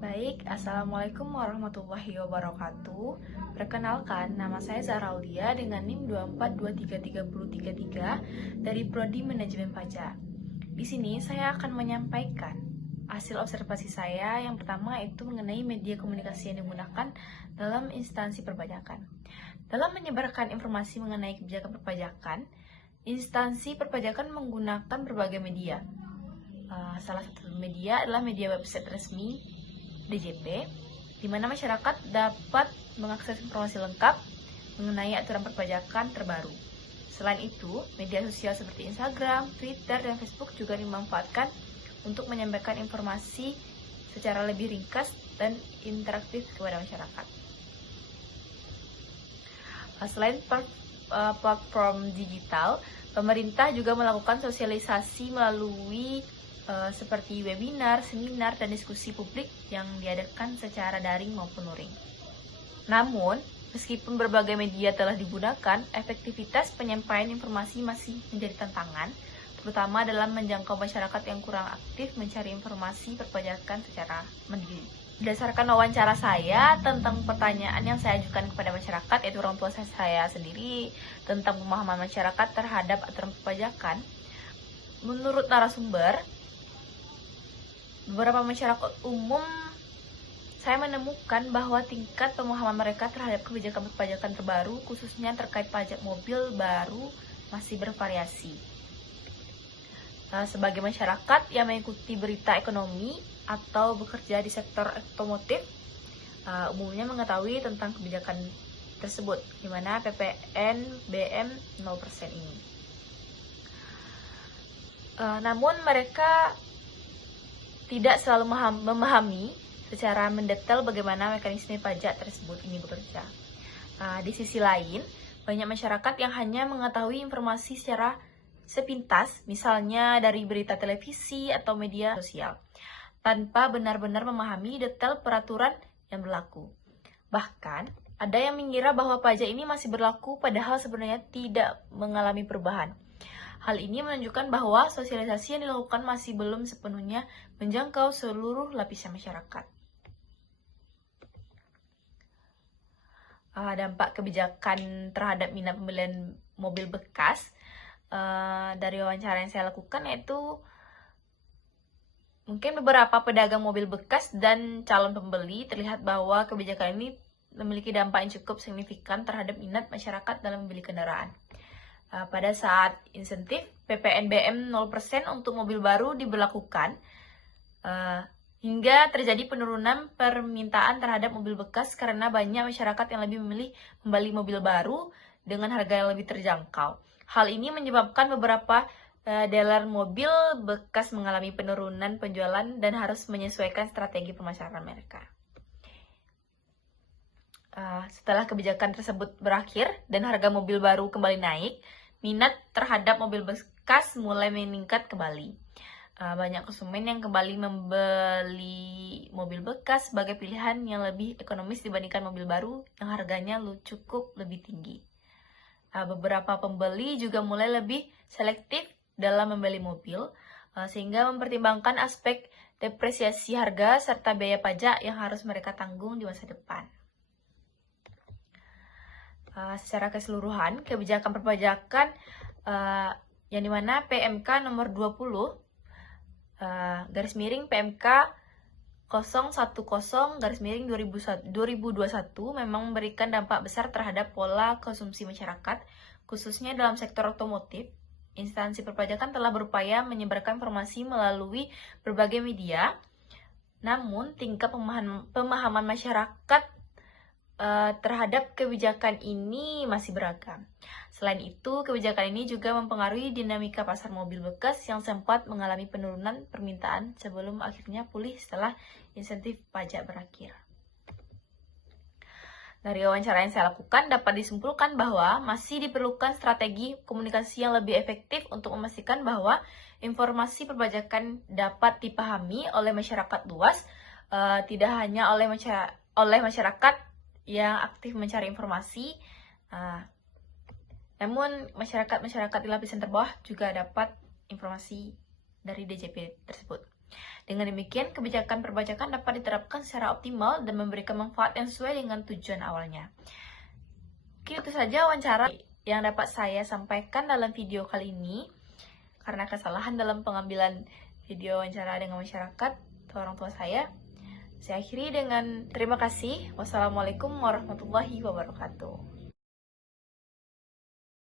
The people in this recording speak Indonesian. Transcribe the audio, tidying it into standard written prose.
Baik, Assalamualaikum warahmatullahi wabarakatuh. Perkenalkan, nama saya Zahra Aulia dengan NIM 2423333 dari Prodi Manajemen Pajak. Di sini saya akan menyampaikan hasil observasi saya. Yang pertama itu mengenai media komunikasi yang digunakan dalam instansi perpajakan. Dalam menyebarkan informasi mengenai kebijakan perpajakan, instansi perpajakan menggunakan berbagai media. Salah satu media adalah media website resmi DJP, di mana masyarakat dapat mengakses informasi lengkap mengenai aturan perpajakan terbaru. Selain itu, media sosial seperti Instagram, Twitter, dan Facebook juga dimanfaatkan untuk menyampaikan informasi secara lebih ringkas dan interaktif kepada masyarakat. Selain platform digital, pemerintah juga melakukan sosialisasi melalui seperti webinar, seminar, dan diskusi publik yang diadakan secara daring maupun luring. Namun, meskipun berbagai media telah digunakan, efektivitas penyampaian informasi masih menjadi tantangan, terutama dalam menjangkau masyarakat yang kurang aktif mencari informasi perpajakan secara mandiri. Berdasarkan wawancara saya tentang pertanyaan yang saya ajukan kepada masyarakat, yaitu orang tua saya sendiri, tentang pemahaman masyarakat terhadap aturan perpajakan, menurut narasumber, beberapa masyarakat umum saya menemukan bahwa tingkat pemahaman mereka terhadap kebijakan perpajakan terbaru, khususnya terkait pajak mobil baru, masih bervariasi. Sebagai masyarakat yang mengikuti berita ekonomi atau bekerja di sektor otomotif, umumnya mengetahui tentang kebijakan tersebut, di mana PPN BM 0% ini. Namun mereka tidak selalu memahami secara mendetail bagaimana mekanisme pajak tersebut ini bekerja. Di sisi lain, banyak masyarakat yang hanya mengetahui informasi secara sepintas, misalnya dari berita televisi atau media sosial, tanpa benar-benar memahami detail peraturan yang berlaku. Bahkan, ada yang mengira bahwa pajak ini masih berlaku padahal sebenarnya tidak mengalami perubahan. Hal ini menunjukkan bahwa sosialisasi yang dilakukan masih belum sepenuhnya menjangkau seluruh lapisan masyarakat. Dampak kebijakan terhadap minat pembelian mobil bekas dari wawancara yang saya lakukan yaitu mungkin beberapa pedagang mobil bekas dan calon pembeli terlihat bahwa kebijakan ini memiliki dampak yang cukup signifikan terhadap minat masyarakat dalam membeli kendaraan. Pada saat insentif PPNBM 0% untuk mobil baru diberlakukan, hingga terjadi penurunan permintaan terhadap mobil bekas karena banyak masyarakat yang lebih memilih membeli mobil baru dengan harga yang lebih terjangkau. Hal ini menyebabkan beberapa dealer mobil bekas mengalami penurunan penjualan dan harus menyesuaikan strategi pemasaran mereka. Setelah kebijakan tersebut berakhir dan harga mobil baru kembali naik, minat terhadap mobil bekas mulai meningkat kembali. Banyak konsumen yang kembali membeli mobil bekas sebagai pilihan yang lebih ekonomis dibandingkan mobil baru yang harganya cukup lebih tinggi. Beberapa pembeli juga mulai lebih selektif dalam membeli mobil, sehingga mempertimbangkan aspek depresiasi harga serta biaya pajak yang harus mereka tanggung di masa depan. Secara keseluruhan, kebijakan perpajakan yang dimana PMK nomor 20 garis miring PMK 010 garis miring 2021 memang memberikan dampak besar terhadap pola konsumsi masyarakat, khususnya dalam sektor otomotif. Instansi perpajakan telah berupaya menyebarkan informasi melalui berbagai media, namun tingkat pemahaman masyarakat terhadap kebijakan ini masih beragam. Selain itu, kebijakan ini juga mempengaruhi dinamika pasar mobil bekas yang sempat mengalami penurunan permintaan sebelum akhirnya pulih setelah insentif pajak berakhir. Dari wawancara yang saya lakukan, dapat disimpulkan bahwa masih diperlukan strategi komunikasi yang lebih efektif untuk memastikan bahwa informasi perpajakan dapat dipahami oleh masyarakat luas, tidak hanya oleh masyarakat yang aktif mencari informasi, namun masyarakat di lapisan terbawah juga dapat informasi dari DJP tersebut. Dengan demikian, kebijakan perpajakan dapat diterapkan secara optimal dan memberikan manfaat yang sesuai dengan tujuan awalnya. Mungkin itu saja wawancara yang dapat saya sampaikan dalam video kali ini. Karena kesalahan dalam pengambilan video wawancara dengan masyarakat atau orang tua saya akhiri dengan terima kasih. Wassalamualaikum warahmatullahi wabarakatuh.